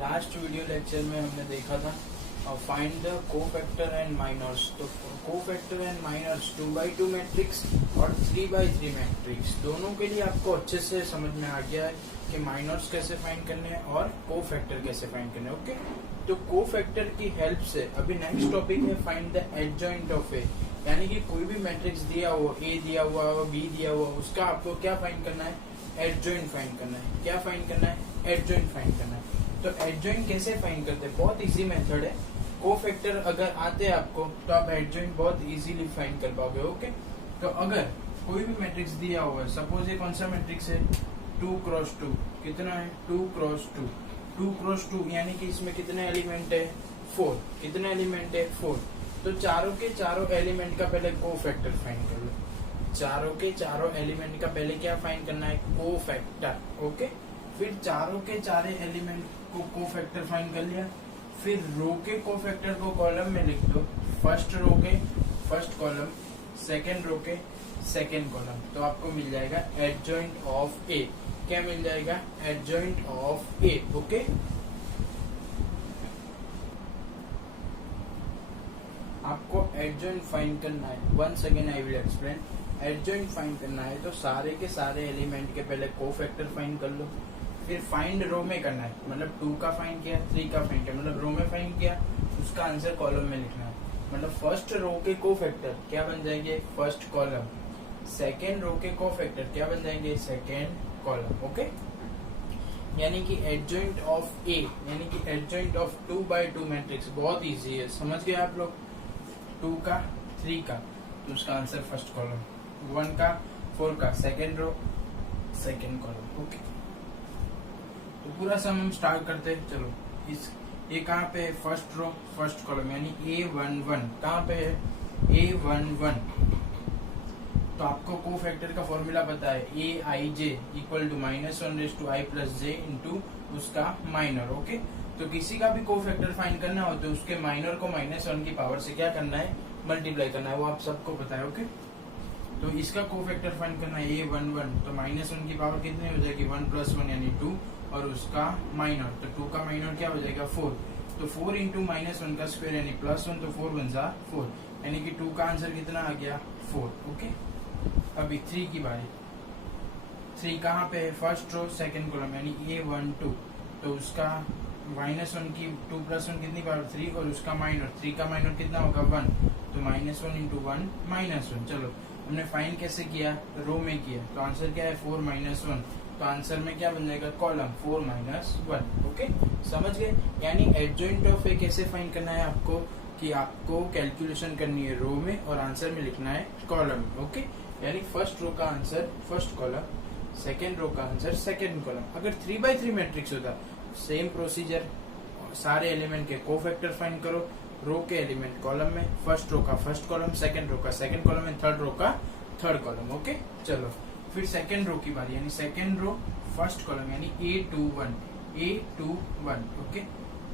Last video lecture में हमने देखा था find the cofactor and minors. तो cofactor and minors 2x2 matrix और 3x3 मैट्रिक्स दोनों के लिए आपको अच्छे से समझ में आ गया है कि माइनर्स कैसे फाइंड करने हैं और कोफैक्टर कैसे फाइंड करने हैं। ओके, तो कोफैक्टर की हेल्प से अभी नेक्स्ट टॉपिक है फाइंड द एडजॉइंट ऑफ ए, यानी कि कोई भी मैट्रिक्स दिया हुआ, ए दिया हुआ हो, बी दिया हुआ, उसका आपको क्या फाइंड करना है? एडजॉइंट फाइंड करना है। क्या फाइंड करना है? एडजॉइंट फाइंड करना है। तो एडजॉइंट कैसे फाइंड करते हैं? बहुत इजी मेथड है। कोफैक्टर अगर आते हैं आपको तो आप एडजॉइंट बहुत इजीली फाइंड कर पाओगे। ओके, तो अगर कोई भी मैट्रिक्स दिया हुआ है, सपोज ये कौन सा मैट्रिक्स है? 2x2। कितना है? 2x2। 2x2 यानी कि इसमें कितने एलिमेंट है? 4। कितने एलिमेंट है? 4। तो चारों के चारों एलिमेंट का पहले कोफैक्टर फाइंड कर लो। चारों के चारों एलिमेंट का पहले क्या फाइंड करना है? कोफैक्टर। ओके, फिर चारों के चारे एलिमेंट को कोफैक्टर फाइंड कर लिया, फिर रो के कोफैक्टर को कॉलम में लिख दो। फर्स्ट रो के फर्स्ट कॉलम, सेकेंड रो के सेकेंड कॉलम, तो आपको मिल जाएगा एडजॉइंट ऑफ ए। क्या मिल जाएगा? Adjoint of A. ओके, आपको एडजॉइंट फाइंड करना है। Once again I will explain. Adjoint find करना है तो सारे के सारे एलिमेंट के पहले कोफैक्टर फाइंड कर लो, फिर फाइंड रो में करना है। मतलब 2 का फाइंड किया, 3 का फाइंड किया, मतलब रो में फाइंड किया, उसका आंसर कॉलम में लिखना है। मतलब फर्स्ट रो के कोफैक्टर क्या बन जाएंगे? First column. सेकेंड रो के कोफैक्टर क्या बन जाएंगे? Second column. ओके, यानी कि एडजॉइंट ऑफ ए यानी कि एडजॉइंट ऑफ 2x2 मैट्रिक्स बहुत इजी है। समझ गए आप लोग? 2 का 3 का तो उसका आंसर फर्स्ट कॉलम, 1 का 4 का second row second column. Okay, तो पूरा सम हम स्टार्ट करते हैं। चलो, इस ये कहाँ पे है? फर्स्ट रो फर्स्ट कॉलम, यानी A11 कहाँ पे है? A11। तो आपको कोफैक्टर का फॉर्मूला पता है, Aij equal to -1/i+j into उसका माइनर। ओके, तो किसी का भी कोफैक्टर फाइंड करना हो तो उसके माइनर को -1 की पावर से क्या करना है? मल्टीप्लाई करना है। वो आप सबको पता है। ओके, तो इसका कोफैक्टर फाइंड करना है A11, तो -1 की पावर कितनी हो जाएगी? 1 + 1 यानी 2, और उसका माइनर, तो 2 का माइनर क्या हो जाएगा? 4। तो 4 इंटू -1 का स्क्वायर यानी +1, तो 4 × 4, यानी कि 2 का आंसर कितना आ गया? 4। ओके, अभी 3 की बारी। 3 कहाँ पे है? फर्स्ट रो सेकंड कॉलम, यानी A12, तो उसका -1 की 2 + 1 कितनी पावर? 3, और उसका माइनर, 3 का माइनर कितना होगा? 1, तो -1 इंटू 1 -1। चलो, हमने फाइंड कैसे किया? रो में किया, तो आंसर क्या है? 4 - 1, तो आंसर में क्या बन जाएगा? कॉलम 4 - 1। ओके, समझ गए? यानी एडजॉइंट ऑफ ए कैसे फाइंड करना है आपको, कि आपको कैलकुलेशन करनी है रो में और आंसर में लिखना है कॉलम में। ओके, यानी फर्स्ट रो का answer first column, second row का आंसर सेकेंड कॉलम। अगर 3x3 मैट्रिक्स होता, सेम प्रोसीजर, सारे एलिमेंट के कोफैक्टर फाइंड करो, रो के एलिमेंट कॉलम में, फर्स्ट रो का फर्स्ट कॉलम, सेकेंड रो का सेकेंड कॉलम में, थर्ड रो का थर्ड कॉलम। ओके, चलो, फिर सेकेंड रो की बारी, यानी सेकेंड रो फर्स्ट कॉलम, यानी A21। ओके,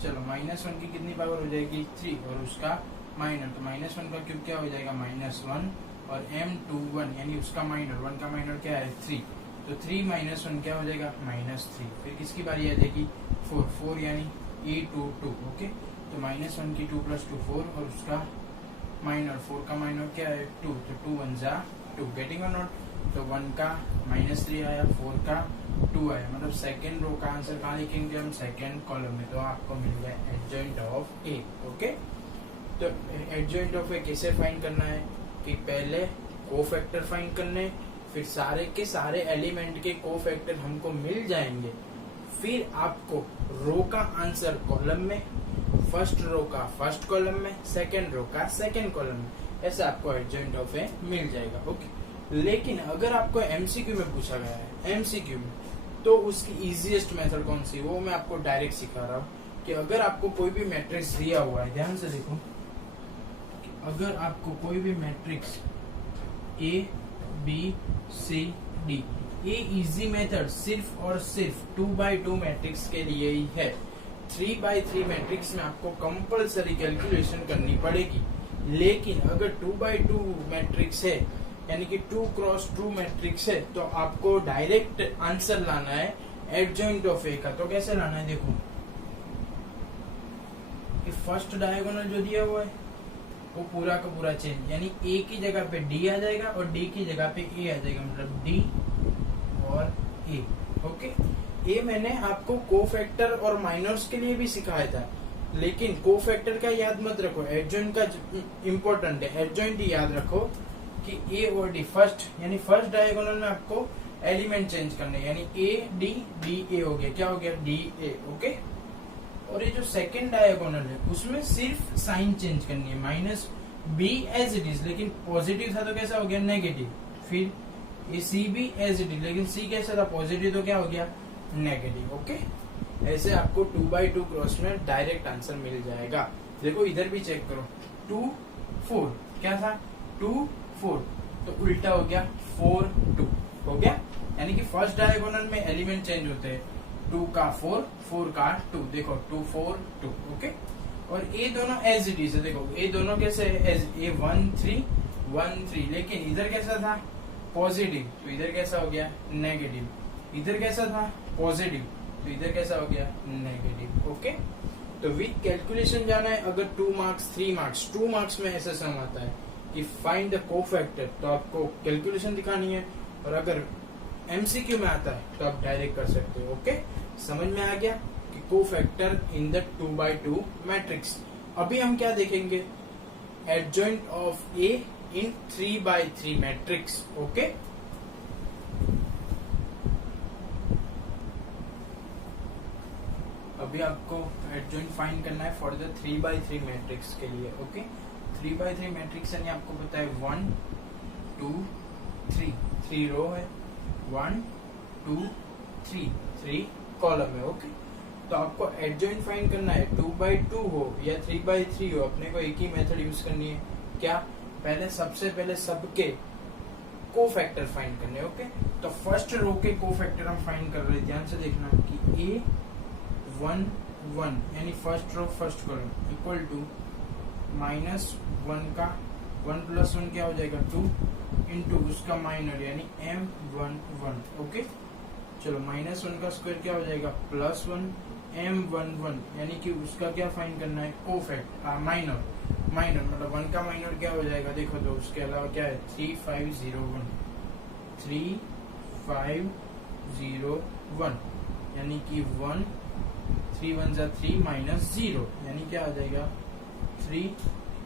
चलो, -1 की कितनी पावर हो जाएगी? 3, और उसका माइनर, तो -1 का क्यूब क्या हो जाएगा? -1, और M21 यानी उसका माइनर, 1 का माइनर क्या है? 3, तो 3 - 1 क्या हो जाएगा? -3। फिर किसकी बारी आ जाएगी? 4 यानी A22। ओके, तो -1 की 2 + 2 4, और उसका माइनर, 4 का माइनर क्या है? 2, तो 2 × 2। Getting or not? तो 1 का -3 आया, 4 का 2 आया, मतलब सेकेंड रो का आंसर कहाँ लिखेंगे हम? सेकेंड कॉलम में। तो आपको मिल गया एडजॉइंट ऑफ ए। ओके, तो एडजॉइंट ऑफ ए कैसे फाइंड करना है? कि पहले कोफैक्टर फाइंड करने, फिर सारे के सारे एलिमेंट के कोफैक्टर हमको मिल जाएंगे, फिर आपको रो का आंसर कॉलम में, फर्स्ट रो का फर्स्ट कॉलम में, सेकेंड रो का सेकेंड कॉलम में, ऐसे आपको एडजॉइंट ऑफ ए मिल जाएगा। ओके, लेकिन अगर आपको एमसीक्यू में पूछा गया है, एमसीक्यू में, तो उसकी इजीएस्ट मेथड कौन सी? वो मैं आपको डायरेक्ट सिखा रहा हूँ कि अगर आपको कोई भी मैट्रिक्स दिया हुआ है, ध्यान से देखो, अगर आपको कोई भी matrix A B C D, ये इजी मेथड सिर्फ और सिर्फ 2x2 मैट्रिक्स के लिए ही है। 3x3 मैट्रिक्स में आपको कंपलसरी कैलकुलेशन करनी पड़ेगी, लेकिन अगर 2x2 मैट्रिक्स है, यानी कि 2x2 मैट्रिक्स है, तो आपको डायरेक्ट आंसर लाना है एडजॉइंट ऑफ ए का। तो कैसे लाना है? देखो, कि फर्स्ट डायगोनल जो दिया हुआ है वो पूरा का पूरा चेंज, यानी ए की जगह पे डी आ जाएगा और डी की जगह पे ए आ जाएगा, मतलब डी और ए। ओके, ये मैंने आपको कोफैक्टर और माइनर्स के लिए भी सिखाया था, लेकिन कोफैक्टर का याद मत रखो, एडजॉइंट का इम्पोर्टेंट है। एडजॉइंट ही याद रखो कि ए और डी फर्स्ट, यानी फर्स्ट डायगोनल में आपको एलिमेंट चेंज करने, यानी ए डी डी ए हो गया, क्या हो गया, डी ए। ओके, और ये जो सेकेंड डायगोनल है उसमें सिर्फ साइन चेंज करनी है, minus B as it is, लेकिन पॉजिटिव था तो कैसा हो गया, नेगेटिव। फिर ये सी भी एज इट इज, लेकिन सी कैसा था, पॉजिटिव, तो क्या हो गया, नेगेटिव। ओके, ऐसे आपको 2x2 क्रॉस में डायरेक्ट आंसर मिल जाएगा। देखो इधर भी चेक करो, 2 4 क्या था, 2 4, तो उल्टा हो गया 4 2 हो गया, यानी कि फर्स्ट डायगोनल में एलिमेंट चेंज होते हैं, 2 का 4, 4 का 2, देखो 2 4 2। ओके, और ये दोनों एज इट इज है, देखो ये दोनों कैसे है, ये 1 3 1 3, लेकिन इधर कैसा था, पॉजिटिव, तो इधर कैसा हो गया, नेगेटिव। इधर कैसा था, पॉजिटिव, तो इधर कैसा हो गया, नेगेटिव। ओके, तो विथ कैलकुलेशन जाना है, अगर 2 मार्क्स 3 मार्क्स 2 मार्क्स में ऐसा सम आता है कि फाइंड द कोफैक्टर, तो आपको कैलकुलेशन दिखानी है, और अगर एमसीक्यू में आता है तो आप डायरेक्ट कर सकते हो। ओके, समझ में आ गया कि cofactor in the 2x2 matrix. अभी हम क्या देखेंगे, adjoint of A in 3x3 matrix. Okay, अभी आपको एडजॉइंट फाइंड करना है फॉर द 3x3 मैट्रिक्स के लिए। ओके, 3x3 मैट्रिक्स यानी आपको पता है 1 2 3, 3 रो है, 1 2 3, 3 कॉलम है। ओके, तो आपको एडजॉइंट फाइंड करना है, 2x2 हो या 3x3 हो, अपने को एक ही मेथड यूज करनी है। क्या, पहले सबसे पहले सबके कोफैक्टर फाइंड करने। ओके, तो फर्स्ट रो के कोफैक्टर हम फाइंड कर रहे हैं, ध्यान से देखना कि ए 1 1, यानी first row first column equal to -1 का 1 + 1 क्या हो जाएगा, 2 इंटू उसका माइनर यानी m1 1। ओके, चलो -1 का स्क्वायर क्या हो जाएगा, +1 m11, यानी कि उसका क्या फाइंड करना है, कोफैक्ट माइनर मतलब 1 का माइनर क्या हो जाएगा, देखो तो उसके अलावा क्या है, 3501 3501, यानी कि 1 3 1 जा 3 -0, यानी क्या आ जाएगा 3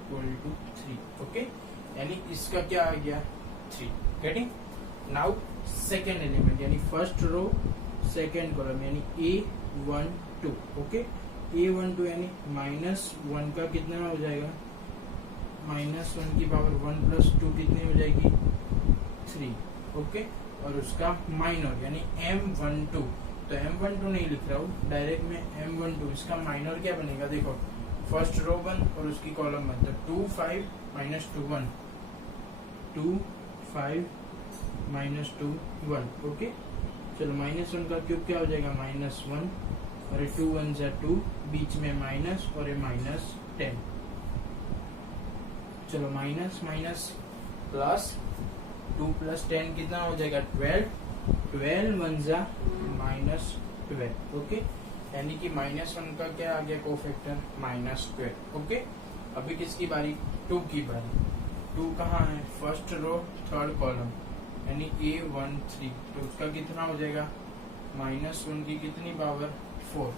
= 3। ओके, यानी इसका क्या आ गया, 3। गेटिंग, नाउ सेकेंड एलिमेंट, यानी फर्स्ट रो सेकेंड कॉलम, यानी A1 2। ओके, A1 2 यानी -1 का कितना हो जाएगा, -1 की पावर 1 + 2 कितनी हो जाएगी, 3। ओके, और उसका माइनर यानी M12, तो M12 नहीं लिख रहा हूँ, डायरेक्ट में M12, इसका माइनर क्या बनेगा, देखो फर्स्ट रो 1 और उसकी कॉलम 1, तो 2 5 -2 1, 2 5 -2 1। ओके, चलो -1 का क्यूब क्या हो जाएगा, -1, और 2 1 जा 2, बीच में माइनस और ये -10। चलो माइनस प्लस 2 + 10 कितना हो जाएगा, 12 12 1 जा -12। ओके, यानी कि -1 का क्या आ गया, कोफैक्टर -12। ओके, अभी किसकी बारी, 2 की बारी। 2 कहाँ है, फर्स्ट रो थर्ड कॉलम, यानी A1 3, तो उसका कितना हो जाएगा, -1 की कितनी पावर, 4,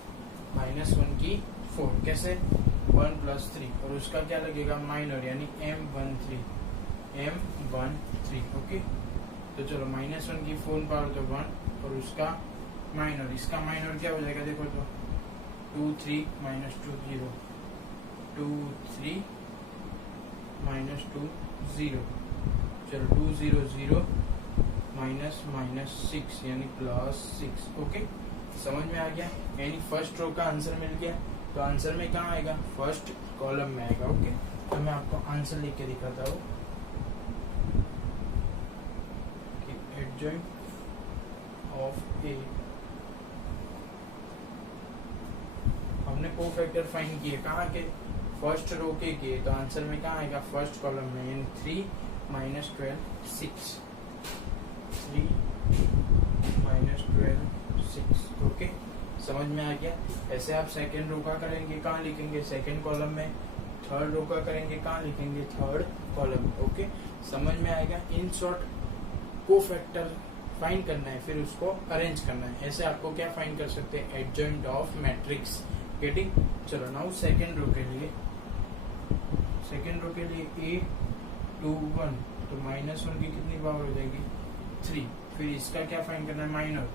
-1 की 4, कैसे 1 + 3, और उसका क्या लगेगा, माइनर यानी M13। ओके, तो चलो -1 की 4 पावर तो 1, और उसका माइनर, इसका माइनर क्या हो जाएगा, देखो तो 2 3 -2 0, 2 3 -2 0, चलो 2 0 0 -6 यानी +6। ओके, समझ में आ गया, यानी फर्स्ट रो का आंसर मिल गया, तो आंसर में कहाँ आएगा, फर्स्ट कॉलम में आएगा। ओके, तो मैं आपको आंसर लिख के दिखाता हूँ कि एडजॉइंट ऑफ ए, हमने कोफैक्टर फाइंड किए, कहाँ के, फर्स्ट रो के किए, तो आंसर में कहाँ आएगा, फर्स्ट कॉलम में, यानी 3 -12 6, 3 -12 6। ओके, समझ में आ गया? ऐसे आप सेकेंड रो का करेंगे, कहाँ लिखेंगे? सेकेंड कॉलम में। थर्ड रो का करेंगे, कहाँ लिखेंगे? थर्ड कॉलम में। ओके, समझ में आएगा? इन शॉर्ट कोफैक्टर फाइंड करना है, फिर उसको अरेंज करना है। ऐसे आपको क्या फाइंड कर सकते हैं? Adjoint of matrix. गेटिंग? चलो नाउ सेकेंड रो के लिए A21, तो -1 की कितनी पावर हो जाएगी? 3। फिर इसका क्या फाइंड करना है? माइनर,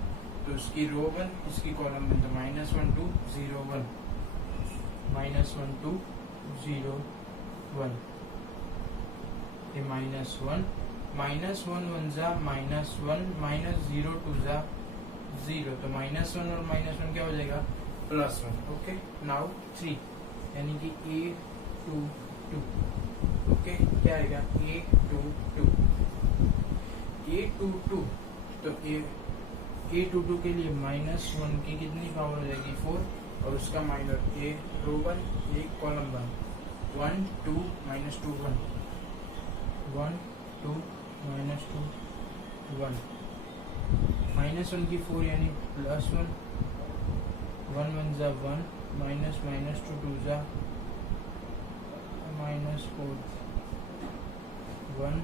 तो इसकी रो 1, इसकी कॉलम 1, तो -1 2 0 1, -1 2 0 1, ये -1 -1 1 जा -1 -0 2 जा 0, तो -1 और -1 क्या हो जाएगा? +1। ओके, नाउ 3 यानी कि A22। ओके, क्या आएगा? A22, तो A22 के लिए -1 की कितनी पावर हो जाएगी? 4, और उसका minor A row 1 A column 1, 1 2 -2 1, 1 2 -2 1, -1 की 4 यानी +1, 1 1 जा 1, -2 2 जा -4, 1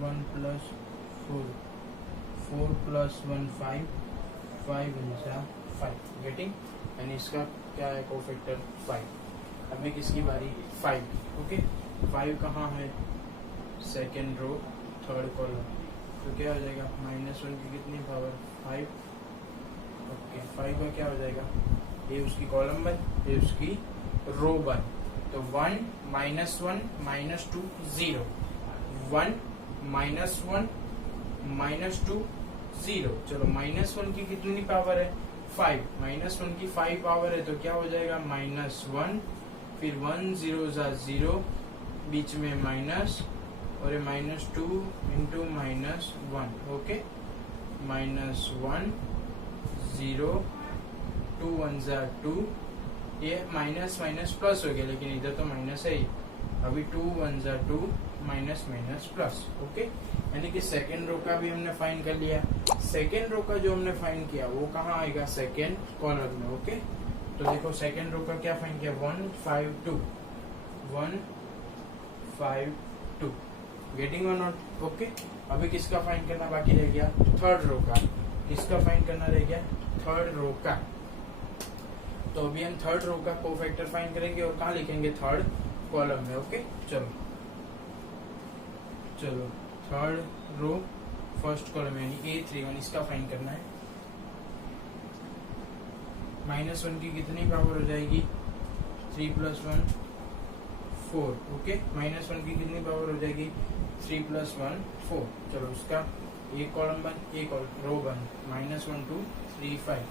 1 + 4, 4 + 1 5, 5 1 जा 5। गेटिंग? यानी इसका क्या है? कोफैक्टर 5। अभी किसकी बारी? 5। ओके, 5 कहाँ है? सेकेंड रो थर्ड कॉलम, तो क्या हो जाएगा? -1 की कितनी पावर? 5। ओके, 5 का क्या हो जाएगा? ये उसकी कॉलम 1, ये उसकी रो 1, तो 1 -1 -2 0, 1 -1 -2 0। चलो -1 की कितनी पावर है? 5। -1 की 5 पावर है, तो क्या हो जाएगा? -1, फिर 1 0 जा 0, बीच में माइनस, और ये -2 इंटू -1। ओके, -1 0 2 1 जा 2, ये माइनस माइनस प्लस हो गया, लेकिन इधर तो माइनस है ही। अभी 2 1 जा 2, माइनस माइनस प्लस। ओके, यानी कि सेकेंड रो का भी हमने फाइंड कर लिया। सेकेंड रो का जो हमने फाइंड किया वो कहाँ आएगा? सेकेंड कॉलम में। ओके, तो देखो सेकेंड रो का क्या फाइंड किया? 1 5 2, 1 5 2। Getting or not? ओके, अभी किसका फाइंड करना बाकी रह गया? थर्ड रो का। किसका फाइंड करना रह गया? थर्ड रो का। तो अभी हम थर्ड रो का कोफैक्टर फाइंड करेंगे, और कहाँ लिखेंगे? थर्ड कॉलम में। ओके, चलो थर्ड रो फर्स्ट कॉलम यानी A31, इसका फाइंड करना है। -1 की कितनी पावर हो जाएगी? 3 + 1 4। ओके, -1 की कितनी पावर हो जाएगी? 3 + 1 4। चलो उसका एक कॉलम 1 एक रो 1, -1 2 3 5,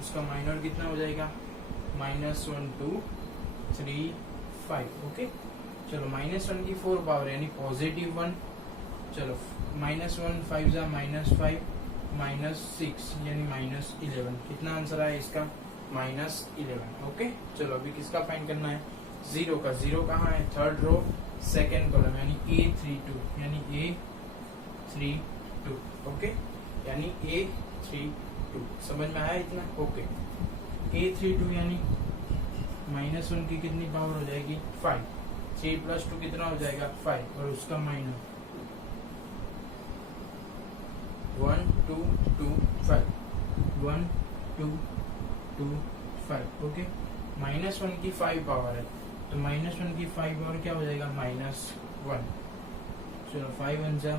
उसका माइनर कितना हो जाएगा? -1 2 3 5। ओके, चलो -1 की 4 पावर यानी +1। चलो -1 5 जा -5, -6 यानी -11। कितना आंसर आया इसका? -11। ओके, चलो अभी किसका फाइंड करना है? जीरो का। जीरो कहाँ है? थर्ड रो सेकेंड कॉलम यानी A32, यानी A32। ओके, यानी A32। समझ में आया इतना? ओके, A32 यानी -1 की कितनी पावर हो जाएगी? 5। 3 + 2 कितना हो जाएगा? 5, और उसका माइनर 1 2 2 5, 1 2 2 5। ओके, -1 की 5 पावर है, तो -1 की 5 पावर क्या हो जाएगा? -1। चलो 5 1 जा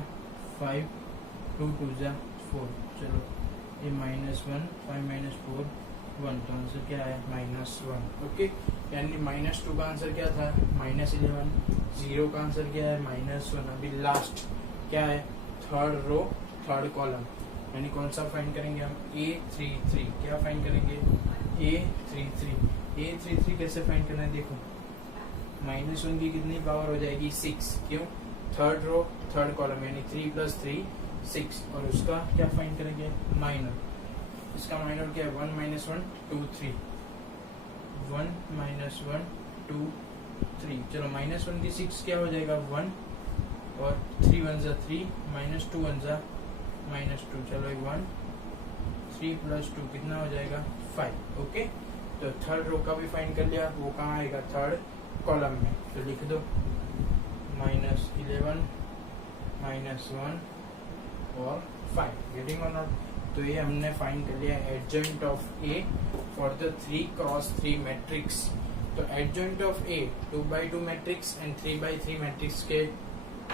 5, 2 2 जा 4। चलो ये -1 5 - 4 1, तो आंसर क्या है? -1। ओके, यानी -2 का आंसर क्या था? -11। 0 का आंसर क्या है? -1। अभी लास्ट क्या है? थर्ड रो थर्ड कॉलम, यानी कौन सा फाइंड करेंगे हम? A33। क्या फाइंड करेंगे? A33। A33 कैसे फाइंड करना है? देखो -1 की कितनी पावर हो जाएगी? 6। क्यों? थर्ड रो थर्ड कॉलम यानी 3 + 3 6, और उसका क्या फाइंड करेंगे? माइनर। इसका माइनर क्या है? 1 - 1 2 3, 1 - 1 2 3। चलो -1 की 6 क्या हो जाएगा? 1, और 3 1 जा 3, -2 1 जा -2। चलो 1 3 + 2 कितना हो जाएगा? 5। ओके, तो थर्ड रो का भी फाइंड कर लिया, वो कहाँ आएगा, थर्ड कॉलम में, तो लिख दो -11 -1 और 5। Getting or not? तो ये हमने फाइंड कर लिया adjoint of A for the 3x3 matrix. तो adjoint of A 2x2 matrix and 3x3 matrix के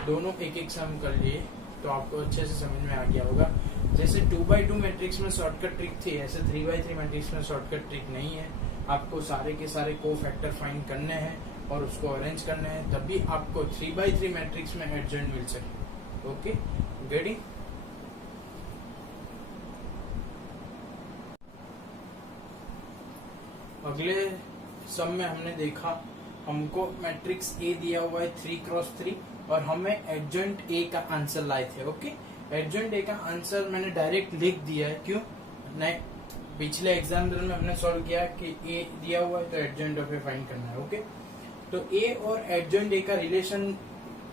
दोनों एक एक सम कर लिए, तो आपको अच्छे से समझ में आ गया होगा। जैसे 2x2 मैट्रिक्स में शॉर्टकट ट्रिक थी, ऐसे 3x3 मैट्रिक्स में शॉर्टकट ट्रिक नहीं है। आपको सारे के सारे कोफैक्टर फाइंड करने हैं और उसको अरेंज करना है, तभी आपको 3x3 मैट्रिक्स में एडजॉइंट मिल सके। Okay, getting? अगले सम में हमने देखा, हमको मैट्रिक्स ए दिया हुआ है 3x3 और हमें एडजॉइंट ए का आंसर लाए थे। ओके, एडजॉइंट ए का आंसर मैंने डायरेक्ट लिख दिया है, क्यों? पिछले एग्जाम्पल में हमने सॉल्व किया कि ए दिया हुआ है तो एडजॉइंट ऑफ ए फाइंड करना है। ओके, तो ए और एडजॉइंट ए का रिलेशन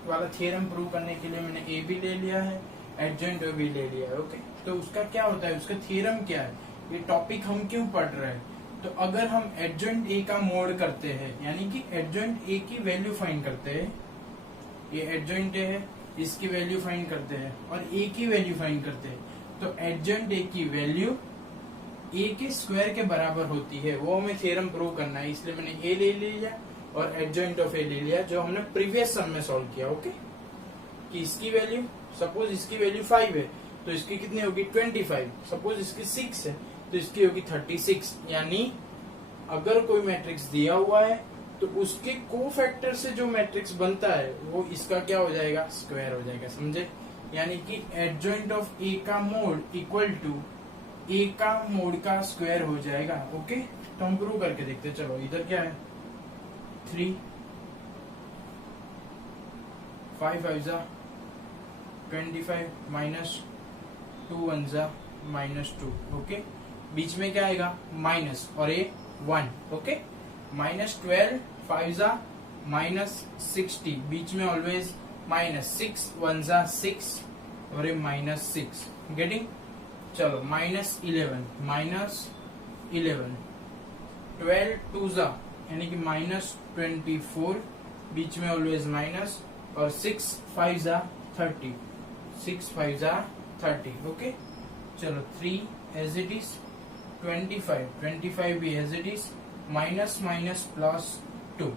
वाला थ्योरम प्रूव करने के लिए मैंने ए भी ले लिया है, एडजॉइंट ए भी ले लिया है। ओके, तो उसका क्या होता है, उसका थ्योरम क्या है, ये टॉपिक हम क्यों पढ़ रहे हैं? तो अगर हम एडजॉइंट ए का मोड करते हैं, यानी कि एडजॉइंट ए की वैल्यू फाइंड करते हैं, ये एडजॉइंट ए है, इसकी वैल्यू फाइंड करते हैं और ए की वैल्यू फाइंड करते हैं, तो एडजॉइंट ए की वैल्यू ए के स्क्वायर के बराबर होती है, वो हमें थ्योरम प्रूव करना है। इसलिए मैंने ए ले लिया और एडजॉइंट ऑफ ए ले लिया, जो हमने प्रीवियस सम में सॉल्व किया। ओके, कि इसकी वैल्यू, सपोज इसकी वैल्यू 5 है तो इसकी कितनी होगी, 25। सपोज इसकी 6 है तो इसकी होगी 36। यानी अगर कोई मैट्रिक्स दिया हुआ है तो उसके कोफैक्टर से जो मैट्रिक्स बनता है वो इसका क्या हो जाएगा, स्क्वायर हो जाएगा। समझे? यानी कि एडजॉइंट ऑफ ए का मोड इक्वल टू ए का मोड का स्क्वायर हो जाएगा। ओके, तो हम प्रूव करके देखते हैं। चलो, इधर क्या है, 3 5 5 जा 25 -2 1 जा -2। ओके, बीच में क्या आएगा, माइनस और ये 1। ओके, -12 5 जा -60, बीच में ऑलवेज माइनस, 6 1 जा 6 और ये -6। गेटिंग? चलो, -11 -11 12 2 जा यानी कि -24, बीच में ऑलवेज माइनस, और 6 5 जा 30, 6 5 जा 30। ओके, चलो 3 एज इट इज, 25 भी as it is, minus minus plus 2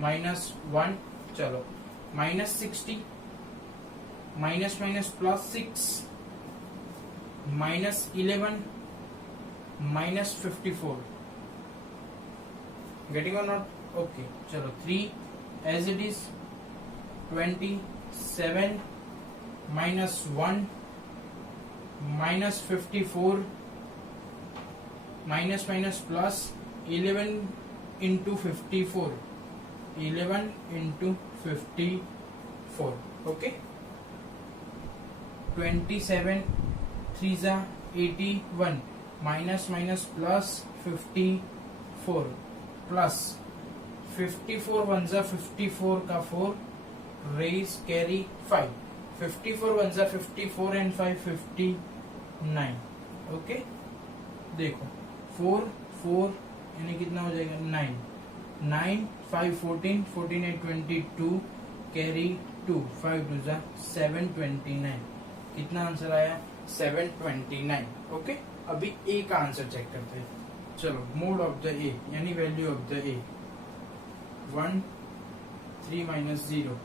-1। चलो, -60 minus minus plus 6, -11 -54। Getting or not? Okay, चलो 3 as it is, 27 -1 -54 minus minus plus 11 into 54, 11 into 54। Okay, 27 3 जा 81 माइनस माइनस प्लस 54 प्लस 54 1 जा 54 का 4 रेज कैरी 5, 54 1 जा 54 and 5 59। Okay, देखो 4 4 यानी कितना हो जाएगा, 9 9 5 14 14 8 22 कैरी 2 5 2 जा 729। कितना आंसर आया, 729। ओके, अभी ए का आंसर चेक करते हैं। चलो, मोड ऑफ द ए यानी value of the A, 1 3 -0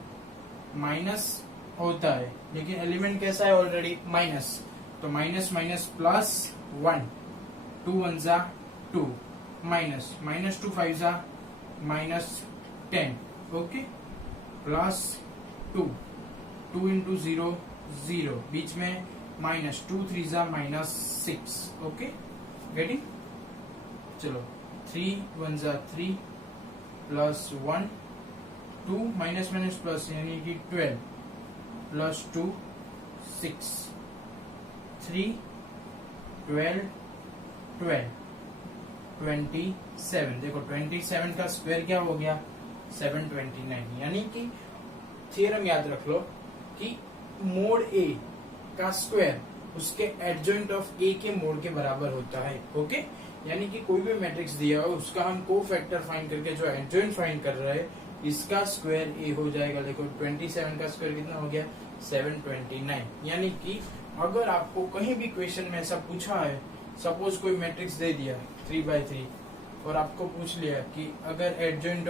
minus होता है, लेकिन एलिमेंट कैसा है ऑलरेडी, माइनस, तो माइनस माइनस प्लस 1, 2 1 जा 2, माइनस -2 5 जा -10। ओके, प्लस 2 2 इंटू 0 0, बीच में -2 3 जा -6। Okay, getting? चलो, 3 1 जा 3 प्लस 1 2 माइनस माइनस प्लस यानी कि 12 प्लस 2 6 3 12 12 27। देखो 27 का स्क्वायर क्या हो गया, 729। यानी कि थ्योरम याद रख लो कि मोड ए का स्क्वायर उसके एडजॉइंट ऑफ ए के मोड के बराबर होता है। ओके, यानी कि कोई भी मैट्रिक्स दिया हो उसका हम को फैक्टर फाइंड करके जो एडजॉइंट फाइंड कर रहे हैं इसका स्क्वायर ए हो जाएगा। देखो 27 का स्क्वायर कितना हो गया 729। यानी कि अगर आपको कहीं भी क्वेश्चन में ऐसा पूछा है, सपोज कोई मैट्रिक्स दे दिया 3x3 और आपको पूछ लिया कि अगर एडजॉइंट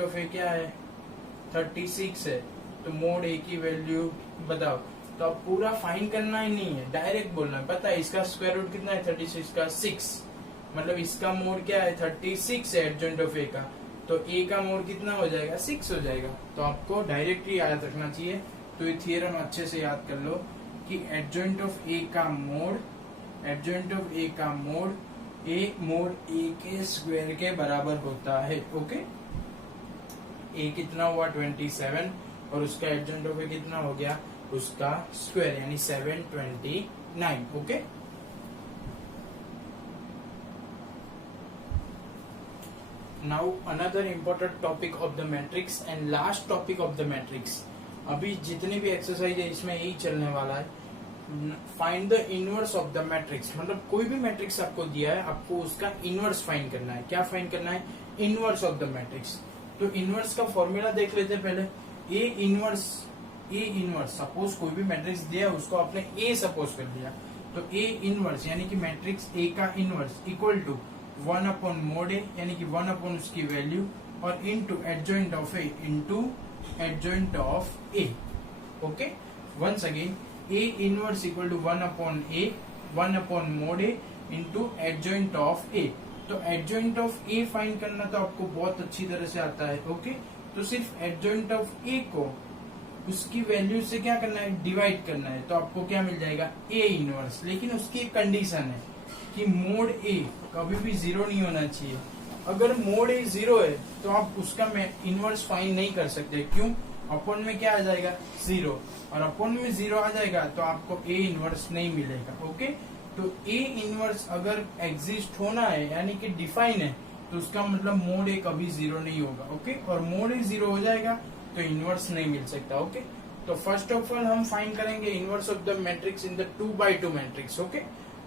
ऑफ ए क्या है 36 है तो मोड ए की वैल्यू बताओ। तो अब पूरा फाइंड करना ही नहीं है, डायरेक्ट बोलना है। पता है इसका स्क्वायर रूट कितना है 36 का 6, मतलब इसका मोड क्या है 36 है एडजॉइंट ऑफ ए का, तो ए का मोड कितना हो जाएगा 6 हो जाएगा। तो आपको डायरेक्टली याद रखना चाहिए। तो ये थियरम अच्छे से याद कर लो कि एडजॉइंट ऑफ ए का मोड ए मोड ए के स्क्वायर के बराबर होता है। ओके, ए कितना हुआ 27 और उसका एडजॉइंट ऑफ ए कितना हो गया उसका स्क्वायर यानी 729। Okay, now another important topic of the matrix and last topic of the matrix. अभी जितनी भी एक्सरसाइज है इसमें यही चलने वाला है। Find the inverse of the matrix, मतलब कोई भी मैट्रिक्स आपको दिया है आपको उसका इनवर्स फाइंड करना है। क्या फाइंड करना है? Inverse of the matrix. तो इनवर्स का फॉर्मूला देख लेते हैं पहले। ए इनवर्स सपोज कोई भी मैट्रिक्स दिया उसको आपने ए सपोज कर दिया, तो ए इनवर्स यानी कि मैट्रिक्स ए का inverse equal to 1 upon mod A यानी कि 1 अपॉन उसकी वैल्यू और into adjoint of A into adjoint of A. Okay, once again A inverse equal to 1 upon A 1 upon mod A into adjoint of A. तो adjoint of A find करना तो आपको बहुत अच्छी तरह से आता है। ओके, तो सिर्फ एडजॉइंट ऑफ ए को उसकी वैल्यू से क्या करना है डिवाइड करना है, तो आपको क्या मिल जाएगा ए इनवर्स। लेकिन उसकी एक कंडीशन है कि मोड ए कभी भी 0 नहीं होना चाहिए। अगर मोड ए 0 है तो आप उसका इनवर्स फाइंड नहीं कर सकते। क्यों? अपॉन में क्या आ जाएगा 0 और अपॉन में 0 आ जाएगा तो आपको ए इनवर्स नहीं मिलेगा। ओके, तो ए इनवर्स अगर एग्जिस्ट होना है यानी कि डिफाइन है तो उसका मतलब मोड ए कभी 0 नहीं होगा। ओके, और मोड ए 0 हो जाएगा तो इनवर्स नहीं मिल सकता। ओके, तो फर्स्ट ऑफ ऑल हम फाइंड करेंगे inverse of the matrix in the 2x2 matrix. Okay,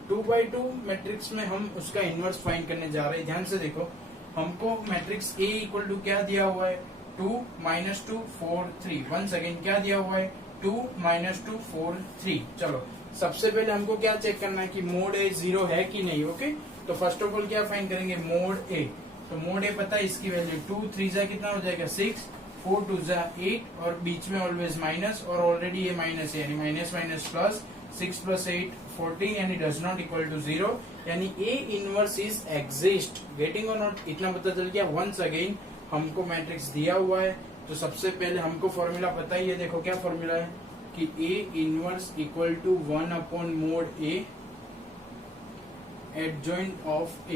2x2 matrix में हम उसका इनवर्स फाइंड करने जा रहे हैं। ध्यान से देखो, हमको मैट्रिक्स ए इक्वल टू क्या दिया हुआ है 2 -2 4 3। वंस अगेन क्या दिया हुआ है 2 -2 4 3। चलो सबसे पहले हमको क्या चेक करना है कि मोड ए 0 है कि नहीं। ओके, तो फर्स्ट ऑफ ऑल क्या फाइंड करेंगे मोड ए। तो मोड ए पता है इसकी वैल्यू 2 3 जा कितना हो जाएगा 6 4 2 जा 8 और बीच में ऑलवेज माइनस और ऑलरेडी ये माइनस है यानी माइनस माइनस प्लस 6 + 8 40 यानी डज नॉट इक्वल टू 0 यानी A inverse is exist. Getting or not इतना पता चल गया। वंस अगेन हमको मैट्रिक्स दिया हुआ है तो सबसे पहले हमको फॉर्मूला पता ही है। देखो क्या फॉर्मूला है कि A inverse equal to 1 upon mod A adjoint of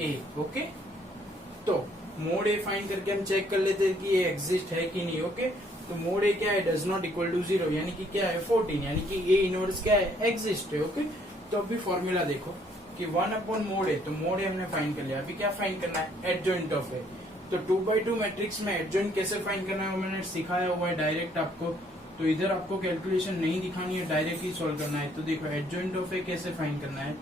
A. Okay, तो मोड ए फाइंड करके हम चेक कर लेते हैं कि ये एग्जिस्ट है कि नहीं। ओके, तो मोड ए क्या है डज नॉट इक्वल टू 0 यानी कि क्या है 14 यानी कि ए इनवर्स क्या है एग्जिस्ट है। ओके, तो अभी फॉर्मूला देखो कि 1 अपॉन मोड ए, तो मोड ए हमने फाइंड कर लिया। अभी क्या फाइंड करना है एडजॉइंट ऑफ ए। तो 2x2 मैट्रिक्स में एडजॉइंट कैसे फाइंड करना है वो मैंने सिखाया हुआ है डायरेक्ट आपको। तो इधर आपको कैलकुलेशन नहीं दिखानी है, डायरेक्ट ही सोल्व करना है। तो देखो एडजॉइंट ऑफ ए कैसे फाइंड करना है।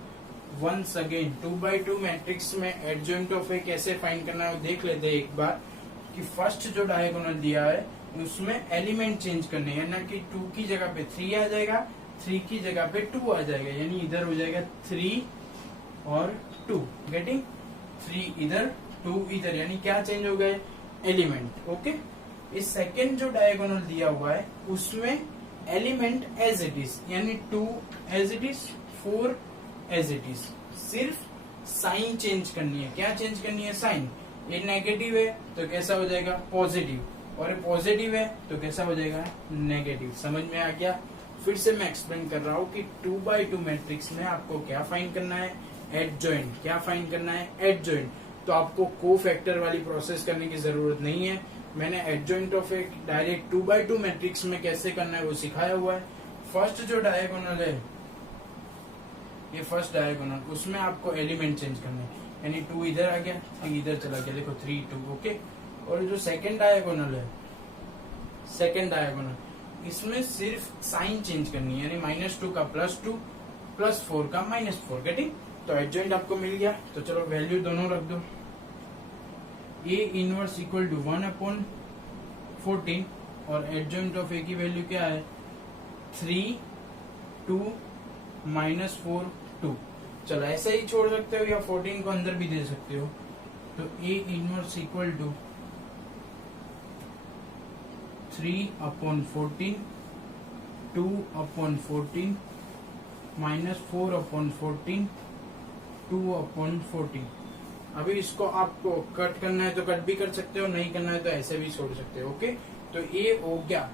वंस अगेन 2x2 मैट्रिक्स में एडजॉइंट ऑफ ए कैसे फाइंड करना है देख लेते हैं एक बार कि फर्स्ट जो डायगोनल दिया है उसमें एलिमेंट चेंज करने हैं ना कि 2 की जगह पे 3 आ जाएगा, 3 की जगह पे 2 आ जाएगा यानी इधर हो जाएगा 3 और 2। गेटिंग 3 इधर 2 इधर यानी क्या चेंज हो गए एलिमेंट। ओके, इस सेकेंड जो डायगोनल दिया हुआ है उसमें एलिमेंट एज इट इज यानी 2 as it is 4 as it is, सिर्फ साइन चेंज करनी है। क्या चेंज करनी है साइन। ये नेगेटिव है तो कैसा हो जाएगा पॉजिटिव और ये पॉजिटिव है तो कैसा हो जाएगा नेगेटिव। समझ में आ गया। फिर से मैं एक्सप्लेन कर रहा हूँ कि 2x2 मैट्रिक्स में आपको क्या फाइंड करना है एडजॉइंट। क्या फाइंड करना है एडजॉइंट। तो आपको को फैक्टर वाली प्रोसेस करने की जरूरत नहीं है। मैंने adjoint of A direct 2x2 matrix में कैसे करना है वो सिखाया हुआ है। फर्स्ट जो डायगोनल है ये फर्स्ट डायगोनल उसमें आपको एलिमेंट चेंज करना है यानी 2 इधर आ गया 3 इधर चला गया। देखो 3 2। ओके, और जो सेकंड डायगोनल है इसमें सिर्फ साइन चेंज करनी है यानी -2 का +2 +4 का -4, गेटिंग। तो एडजॉइंट आपको मिल गया। तो चलो वैल्यू दोनों रख दो। A इनवर्स इक्वल टू 1/14 और एडजॉइंट ऑफ A की वैल्यू क्या है 3 2 -4 2। चलो ऐसे ही छोड़ सकते हो या 14 को अंदर भी दे सकते हो। तो A इनवर्स इक्वल टू 3/14 2/14 -4/14 2/14। अभी इसको आपको कट करना है तो कट भी कर सकते हो, नहीं करना है तो ऐसे भी छोड़ सकते हो। ओके, तो ये हो गया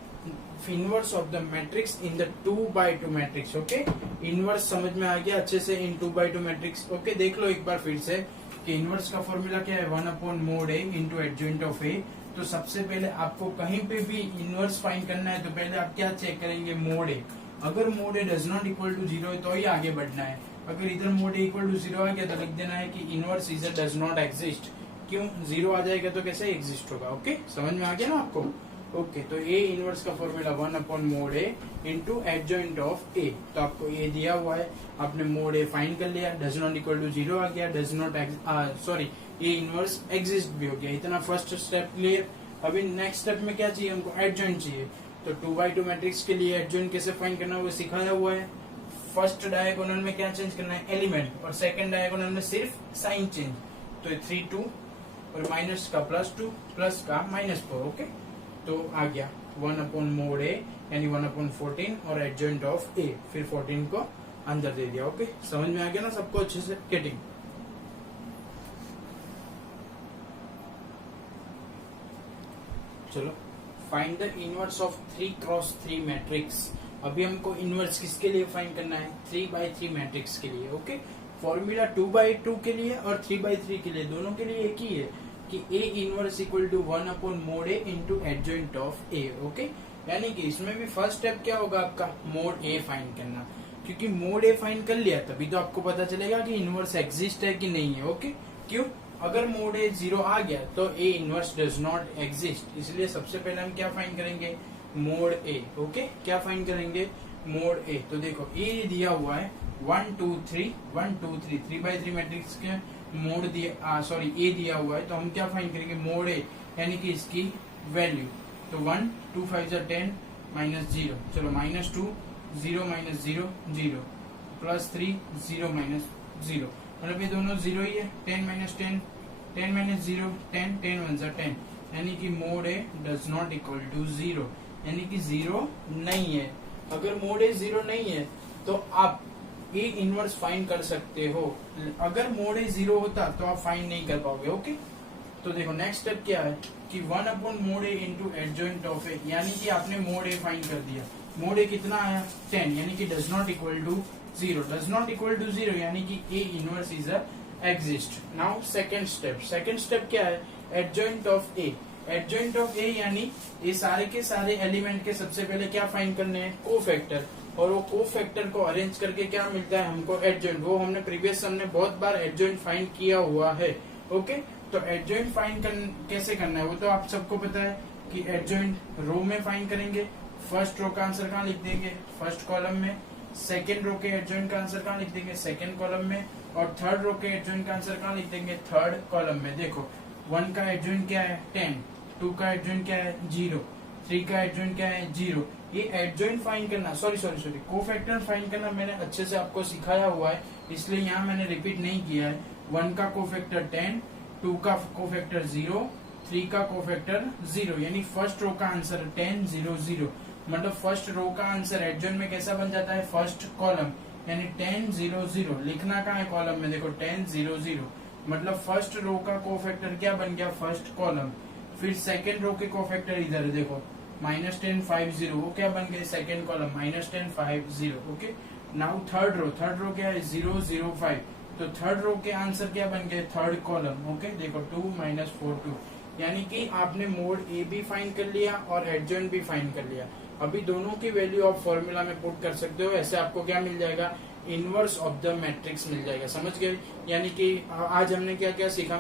inverse of the matrix in the 2x2 matrix. Okay, inverse समझ में आ गया अच्छे से इन 2x2 मैट्रिक्स। ओके, देख लो एक बार फिर से कि इनवर्स का फॉर्मूला क्या है 1/mod A into adjoint of A। तो सबसे पहले आपको कहीं पे भी इनवर्स फाइंड करना है तो पहले आप क्या चेक करेंगे मोड A। अगर mod A does not equal to 0 तो ही आगे बढ़ना है। अगर इधर मोड A इक्वल टू 0 आ गया तो लिख देना है कि inverse is does not exist. क्यों 0 आ जाएगा तो कैसे एग्जिस्ट होगा। ओके, समझ में आ गया ना आपको। ओके, तो A इनवर्स का formula 1/mod A into adjoint of A। तो आपको A दिया हुआ है, आपने मोड A फाइंड कर लिया, डज नॉट इक्वल टू 0 आ गया, does not sorry A inverse exist भी हो गया। इतना फर्स्ट स्टेप क्लियर। अभी नेक्स्ट स्टेप में क्या चाहिए हमको एडजॉइंट चाहिए। तो 2x2 मैट्रिक्स के लिए एडजॉइंट कैसे फाइंड करना है वो सिखाया हुआ है। फर्स्ट डायगोनल में क्या चेंज करना है एलिमेंट, और सेकंड डायगोनल में सिर्फ साइन चेंज। तो 3 2 और माइनस का +2 प्लस का -4। ओके, तो आ गया 1/mod A यानी 1/14 और एडजॉइंट ऑफ A, फिर 14 को अंदर दे दिया। ओके, समझ में आ गया ना सबको अच्छे से। गेटिंग। चलो find the inverse of 3x3 matrix. अभी हमको इनवर्स किसके लिए फाइंड करना है 3x3 मैट्रिक्स के लिए। ओके, फॉर्मूला 2x2 के लिए और 3x3 के लिए दोनों के लिए एक ही है कि A inverse equal to 1/mod A into adjoint of A। Okay, यानी कि इसमें भी फर्स्ट स्टेप क्या होगा आपका मोड A फाइंड करना, क्योंकि मोड A फाइंड कर लिया तभी तो आपको पता चलेगा कि इनवर्स एग्जिस्ट है कि नहीं है। ओके, क्यों अगर मोड A 0 आ गया तो A inverse does not exist. इसलिए सबसे पहले हम क्या फाइंड करेंगे मोड A। ओके, क्या फाइंड करेंगे मोड A। तो देखो A दिया हुआ है 1 2 3 1 2 3 3x3 मैट्रिक्स के मोड दिया सॉरी A दिया हुआ है। तो हम क्या फाइंड करेंगे मोड A यानी कि इसकी वैल्यू। तो 1 2 5 10 -0। चलो -2 0 -0 0 +3 0 -0, मतलब ये दोनों 0 ही है। 10 - 10 10 - 0 10 10 1 10, यानी कि mod A does not equal to 0, यानी कि 0 नहीं है। अगर मोड A 0 नहीं है तो आप A इनवर्स फाइंड कर सकते हो। अगर मोड A 0 होता तो आप फाइंड नहीं कर पाओगे। ओके, तो देखो नेक्स्ट स्टेप क्या है कि 1/mod A into adjoint of A, यानी कि आपने मोड A फाइंड कर दिया। मोड A कितना आया 10, यानी कि does not equal to 0, does not equal to 0 यानी कि A inverse is exist. Now second step क्या है adjoint of A। Adjoint of A यानी ये सारे के सारे एलिमेंट के सबसे पहले क्या फाइंड करने हैं कोफैक्टर, और वो कोफैक्टर को अरेंज करके क्या मिलता है हमको एडजॉइंट। वो हमने प्रीवियस हमने बहुत बार एडजॉइंट फाइंड किया हुआ है। ओके, तो एडजॉइंट फाइंड कैसे करना है वो तो आप सबको पता है कि एडजॉइंट रो में फाइंड करेंगे। फर्स्ट रो का आंसर कहाँ लिख देंगे फर्स्ट कॉलम में, सेकेंड रो के एडजॉइंट का आंसर कहाँ लिख देंगे सेकेंड कॉलम में, और थर्ड रो के एडजॉइंट का आंसर कहाँ लिख देंगे थर्ड कॉलम में। देखो 1 का एडजॉइंट क्या है 10, 2 का एडजॉइंट क्या है 0, 3 का एडजॉइंट क्या है 0। ये एडजॉइंट फाइंड करना सॉरी कोफैक्टर फाइंड करना मैंने अच्छे से आपको सिखाया हुआ है, इसलिए यहाँ मैंने रिपीट नहीं किया है। 1 का कोफैक्टर 10, 2 का कोफैक्टर 0, 3 का कोफैक्टर 0, यानी फर्स्ट रो का आंसर 10 0 0, मतलब फर्स्ट रो का आंसर एडजॉइंट में कैसा बन जाता है फर्स्ट कॉलम, यानी 10 0 0। लिखना कहाँ है कॉलम में देखो 10 0 0, मतलब फर्स्ट रो का कोफैक्टर क्या बन गया फर्स्ट कॉलम। फिर सेकेंड रो के कोफैक्टर इधर देखो -10 5 0, वो क्या बन गए second column -10 5 0। Okay, now third row क्या है 0 0 5, तो थर्ड रो के आंसर क्या बन गए थर्ड कॉलम। ओके, देखो 2 -4 2, यानी कि आपने मोड A भी फाइंड कर लिया और एडजॉइंट भी फाइंड कर लिया। अभी दोनों की वैल्यू आप फॉर्मूला में पुट कर सकते हो, ऐसे आपको क्या मिल जाएगा इनवर्स ऑफ द मैट्रिक्स मिल जाएगा। समझ गए, यानी कि आज हमने क्या क्या सीखा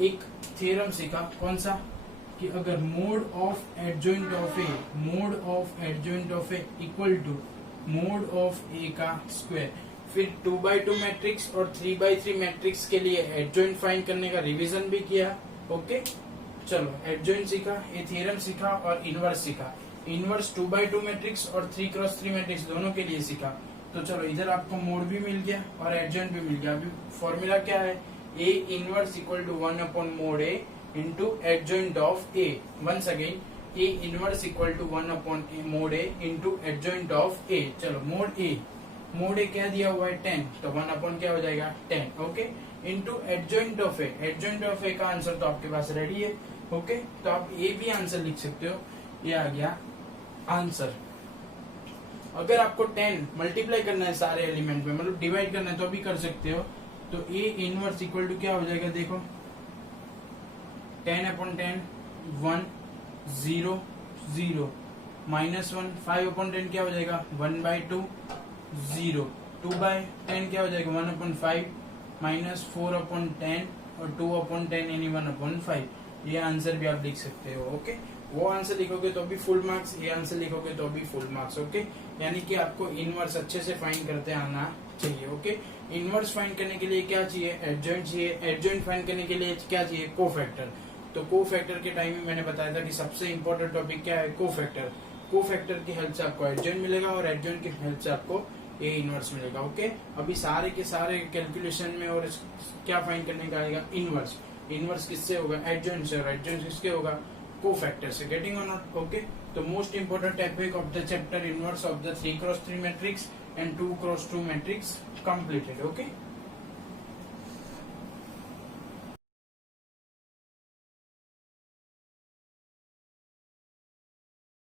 एक थ्योरम सीखा कौन सा कि अगर mod of adjoint of A equal to mod of A का स्क्वायर। फिर 2x2 मैट्रिक्स और 3x3 मैट्रिक्स के लिए एडजॉइंट फाइंड करने का रिवीजन भी किया। ओके, चलो एडजॉइंट सीखा, ये थ्योरम सीखा और इनवर्स सीखा। इनवर्स 2x2 मैट्रिक्स और 3x3 मैट्रिक्स दोनों के लिए सीखा। तो चलो इधर आपको मोड भी मिल गया और एडजॉइंट भी मिल गया। अभी फॉर्मूला क्या है, A inverse equal to 1 upon mod A into adjoint of A. Once again A inverse equal to 1 upon mod A into adjoint of A. चलो मोड ए क्या दिया हुआ है 10, तो 1 अपॉन क्या हो जाएगा 10। Okay, into adjoint of A. Adjoint of A का आंसर तो आपके पास रेडी है। ओके, तो आप ए भी आंसर लिख सकते हो, ये आ गया आंसर। अगर आपको 10 मल्टीप्लाई करना है सारे एलिमेंट में, मतलब डिवाइड करना है तो भी कर सकते हो। तो ए इनवर्स इक्वल टू क्या हो जाएगा, देखो 10 अपॉन 10 1 0 0 माइनस 1, 5 अपॉन 10 क्या हो जाएगा 1/2 0, 2/10 क्या हो जाएगा 1 अपॉन 5 माइनस 4 अपॉन 10 और 2 अपॉन 10 यानी 1 अपॉन 5। ये आंसर भी आप लिख सकते हो। ओके, वो आंसर लिखोगे तो भी फुल मार्क्स, ये आंसर लिखोगे तो भी फुल मार्क्स। ओके, यानी कि आपको इनवर्स अच्छे से फाइंड करते आना चाहिए। ओके, इनवर्स फाइंड करने के लिए क्या चाहिए, एडजॉइंट चाहिए। एडजॉइंट फाइंड करने के लिए क्या चाहिए, कोफैक्टर। तो कोफैक्टर के टाइम में मैंने बताया था कि सबसे इंपॉर्टेंट टॉपिक क्या है, कोफैक्टर। कोफैक्टर की हेल्प से आपको एडजॉइंट मिलेगा और एडजॉइंट की हेल्प से आपको ए इनवर्स मिलेगा। ओके, अभी सारे के सारे कैलकुलेशन में और क्या फाइंड करने का आएगा, इनवर्स। इनवर्स किससे होगा, एडजॉइंट से, और एडजॉइंट किसके होगा, कोफैक्टर से। Getting or not. ओके, तो most important topic of the chapter inverse of the 3x3 matrix and 2x2 matrix completed. Okay.